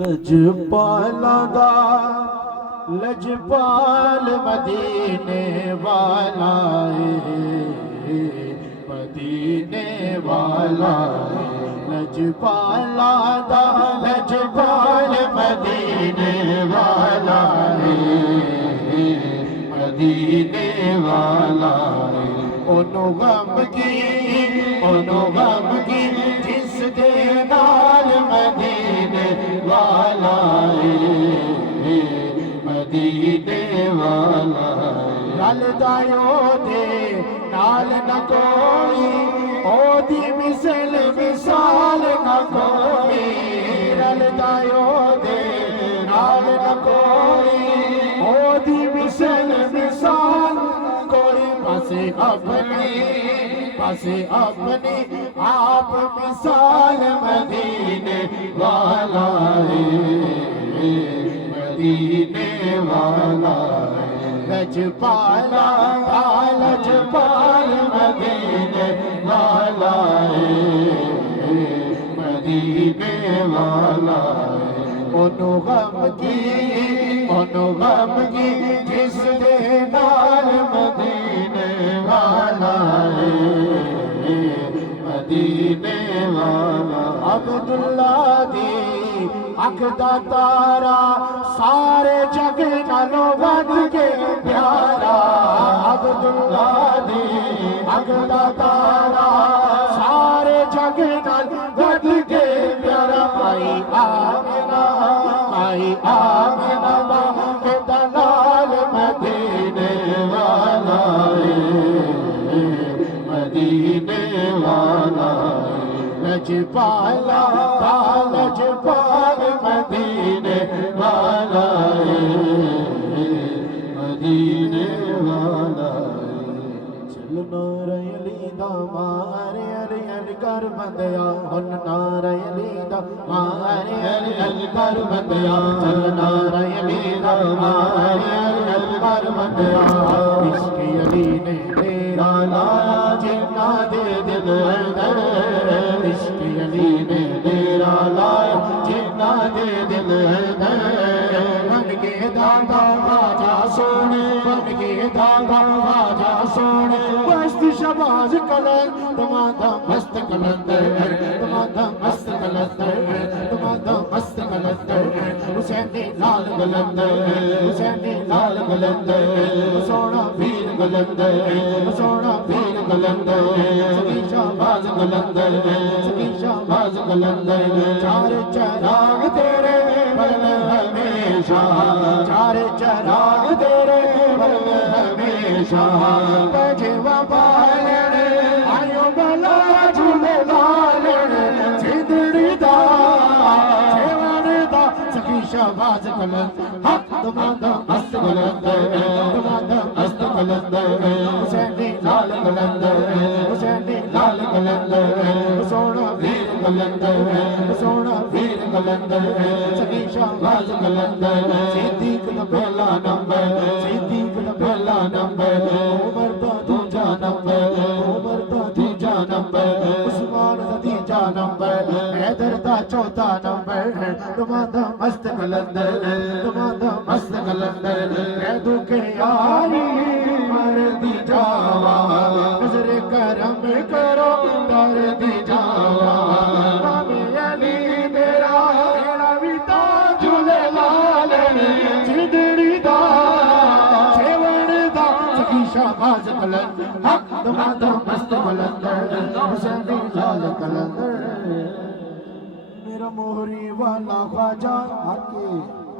لجپالا دا لجپال مدینے والا مدینے والا لجپالا دا لجپال مدینے والا مدینے والا انہوں غم کی جس دے نال مدینے والا مدینے والا رل دایو دے نال نہ کوئی او دی مثل مثال نہ کوئی رل دایو دے نال نہ کوئی او دی مثل مثال کوئی پاسے اپنی آپ مثال مدینے والا مدینے والا لجپالا لجپال مدینے والا مدینے والا انہوں غم کی جس دے نال مدینے والا مدینے والا عبداللہ دی اکھ دا تارا سارے جگ نالوں ود کے پیارا عبداللہ دی اکھ دا تارا سارے جگ نالوں ود کے پیارا آئی آمینہ باغ دلال مدینے والا مدینے والا لجپالا لجپال مدینے والا مدینے والا چلنا ریلی دا مارے علی علی کر بندیا ہلنا ریلی دا مارے علی علی کر بندیا چلنا ریلی دا مارے علی علی کر بندیا عشق علی نے تیرا لایا جنا دے دل اندر عشق علی نے تیرا لایا جنا دے دل اندر بن کے دادا آجا سونے بن کے دادا آجا سونے مست شباز کلر تمہارا مست کلندر تمہارا مست کلندر تمہارا مست کلندر حسینی لال کلندر حسینی لال کلندر سونا پیر کلندر سونا پیر کلندر سکی شہباز کلندر سکی شہباز کلندر چار چراغ تیرے بل ہمیشہ چار چراغ تیرے بل ہمیشہ بجے وبالن آئیو بلا جھولے لالن چندڑی دا چھوڑ دا سکی شہباز کلندر حق تمہارا مست کلندر تمہارا مست کلندر حسینی لال کلندر حسینی لال کلندر سونا ویر کلندر سونا ویر کلندر سکی شہباز کلندر صدیق دا پہلا نمبر صدیق دا پہلا نمبر عمر دا دوجا نمبر عمر دا تیجا نمبر عثمان دا تیجا نمبر حیدر دا چوتھا نمبر تمہارا مست کلندر تمہارا مست کلندر حیدو کے یاری مردی جاوا نظر کرم کرو دردی جاوا نام علی میرا میرا بھی تاج لال چندڑی دا چھوڑ دا سکی شہباز کلندر حق تمہارا مست کلندر حسینی لال کلندر میرا موہری والا خواجہ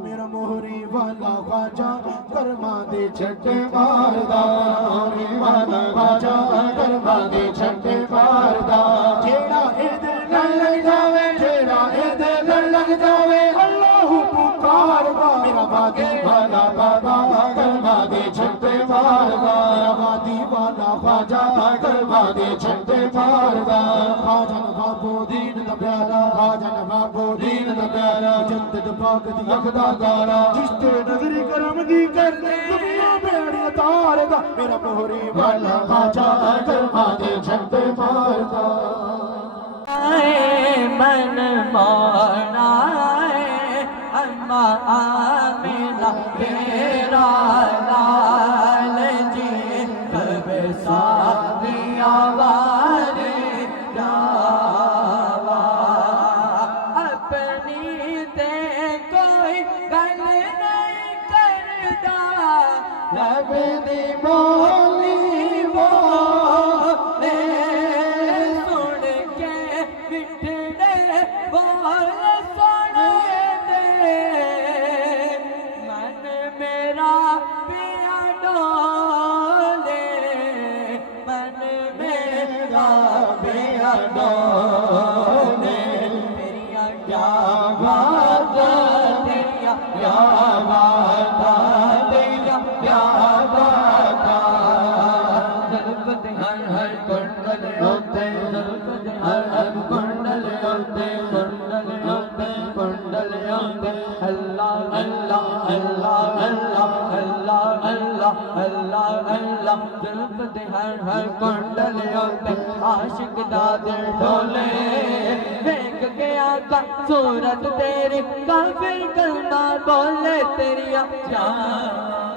میرا موہری والا خواجہ کرما دے چھٹے ماردا موہری والا خواجہ کرما دے چھٹے ماردا جیڑا ادھر لگ جاوے جیڑا ادھر لگ جاوے اللہ پکاردا میرا وادی والا بابا کرما دے چھٹے ماردا میرا وادی والا خواجہ کرما دے چھٹے ماردا خواجہ نواب الدین دا پیارا خواجہ نواب الدین دا پیارا جدد پاک دی اخدا گارا جس تے نظری کرم دی کر دنیا بیڑی تار دا میرا موہری والا خواجہ کرما دے چھٹے ماردا من موڑا اما آمینہ تیرا لال جی کب ساقیاں والے جاوا اپنی تے کوئی گل نہیں کردا رب دی بولی بولے سن کے مٹھڑے بول سنے دے من میرا پیا ڈولے من میرا پیا ڈولے تیریاں کیا باتاں تیریاں کیا باتاں تیریاں کیا باتاں ضرورت ہر کنڈل ہوتے ضرورت ہر کنڈل ہوتے کنڈل ہوتے کنڈل ہوتے اللہ اللہ اللہ اللہ اللہ اللہ اللہ اللہ ضرورت ہر کنڈل ہوتے عاشق دا دل ڈولے دیکھ کے آقا صورت تیری کافر کلمہ بولے تیری جان